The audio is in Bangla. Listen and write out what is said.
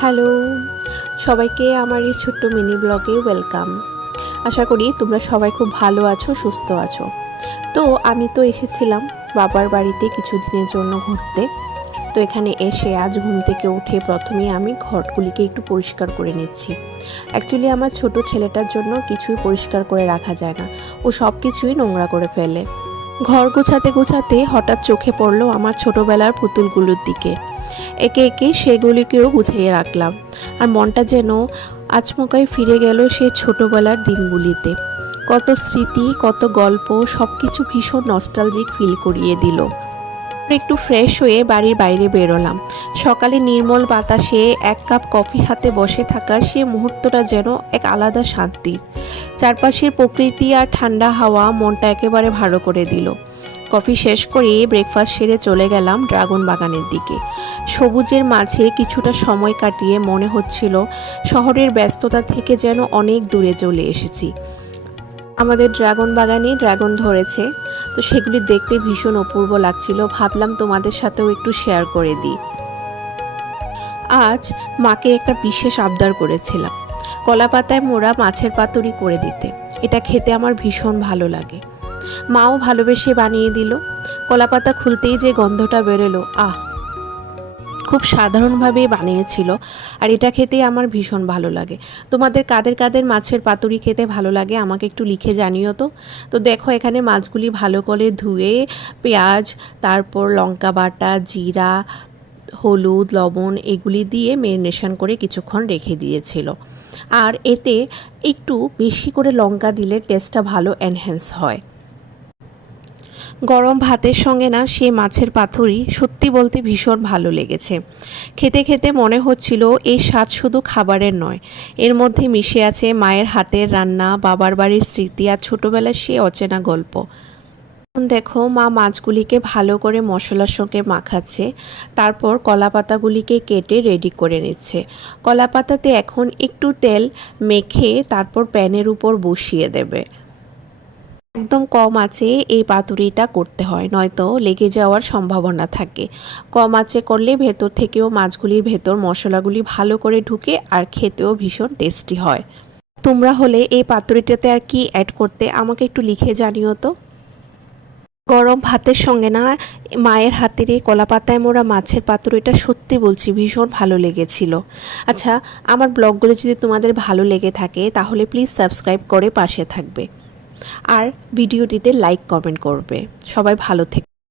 হ্যালো, সবাইকে আমার এই ছোট্ট মিনি ব্লগে ওয়েলকাম। আশা করি তোমরা সবাই খুব ভালো আছো, সুস্থ আছো। তো আমি তো এসেছিলাম বাবার বাড়িতে কিছুদিনের জন্য ঘুরতে। তো এখানে এসে আজ ঘুম থেকে উঠে প্রথমেই আমি ঘরগুলিকে একটু পরিষ্কার করে নিচ্ছি। অ্যাকচুয়ালি আমার ছোট ছেলেটার জন্য কিছুই পরিষ্কার করে রাখা যায় না, ও সব কিছুই নোংরা করে ফেলে। ঘর গোছাতে গোছাতে হঠাৎ চোখে পড়লো আমার ছোটবেলার পুতুলগুলোর দিকে। একে একে সেগুলিকেও গুছিয়ে রাখলাম, আর মনটা যেন আচমকাই ফিরে গেল সে ছোটবেলার দিনগুলিতে। কত স্মৃতি, কত গল্প, সব কিছু ভীষণ নস্টালজিক ফিল করিয়ে দিল। একটু ফ্রেশ হয়ে বাড়ির বাইরে বেরোলাম। সকালে নির্মল বাতাসে এক কাপ কফি হাতে বসে থাকা সে মুহূর্তটা যেন এক আলাদা শান্তির। চারপাশের প্রকৃতি আর ঠান্ডা হাওয়া মনটা একেবারে ভালো করে দিল। কফি শেষ করে ব্রেকফাস্ট সেরে চলে গেলাম ড্রাগন বাগানের দিকে। সবুজের মাঝে কিছুটা সময় কাটিয়ে মনে হচ্ছিল শহরের ব্যস্ততা থেকে যেন অনেক দূরে চলে এসেছি। আমাদের ড্রাগন বাগানে ড্রাগন ধরেছে, তো সেগুলি দেখতে ভীষণ অপূর্ব লাগছিল। ভাবলাম তোমাদের সাথেও একটু শেয়ার করে দিই। আজ মাকে একটা বিশেষ আবদার করেছিলাম, কলা পাতায় মোড়া মাছের পাতুরি করে দিতে। এটা খেতে আমার ভীষণ ভালো লাগে। মাও ভালোবেসে বানিয়ে দিল। কলাপাতা খুলতেই যে গন্ধটা বেরোলো, খুব সাধারণভাবেই বানিয়েছিল, আর এটা খেতেই আমার ভীষণ ভালো লাগে। তোমাদের কাদের কাদের মাছের পাতুরি খেতে ভালো লাগে আমাকে একটু লিখে জানিও তো। তো দেখো, এখানে মাছগুলি ভালো করে ধুয়ে পেঁয়াজ, তারপর লঙ্কা বাটা, জিরা, হলুদ, লবণ এগুলি দিয়ে ম্যারিনেশন করে কিছুক্ষণ রেখে দিয়েছিল। আর এতে একটু বেশি করে লঙ্কা দিলে টেস্টটা ভালো এনহ্যান্স হয়। গরম ভাতের সঙ্গে না সে মাছের পাতুরি সত্যি বলতে ভীষণ ভালো লেগেছে। খেতে খেতে মনে হচ্ছিল এই স্বাদ শুধু খাবারের নয়, এর মধ্যে মিশে আছে মায়ের হাতের রান্না, বাবার বাড়ির স্মৃতি আর ছোটোবেলার সে অচেনা গল্প। দেখো, মা মাছগুলিকে ভালো করে মশলার সঙ্গে মাখাচ্ছে, তারপর কলা পাতাগুলিকে কেটে রেডি করে নিচ্ছে। কলা পাতাতে এখন একটু তেল মেখে তারপর প্যানের উপর বসিয়ে দেবে। একদম কম আঁচে এই পাতুরিটা করতে হয়, নয়তো লেগে যাওয়ার সম্ভাবনা থাকে। কম আঁচে করলে ভেতর থেকেও মাছগুলির ভেতর মশলাগুলি ভালো করে ঢুকে আর খেতেও ভীষণ টেস্টি হয়। তোমরা হলে এই পাতুরিটাতে আর কি অ্যাড করতে আমাকে একটু লিখে জানিও তো। গরম ভাতের সঙ্গে না মায়ের হাতের এই কলা পাতায় মোড়া মাছের পাতুরিটা সত্যি বলছি ভীষণ ভালো লেগেছিল। আচ্ছা, আমার ব্লগগুলো যদি তোমাদের ভালো লেগে থাকে তাহলে প্লিজ সাবস্ক্রাইব করে পাশে থাকবে, আর ভিডিওটিতে লাইক কমেন্ট করবে। সবাই ভালো থেকে।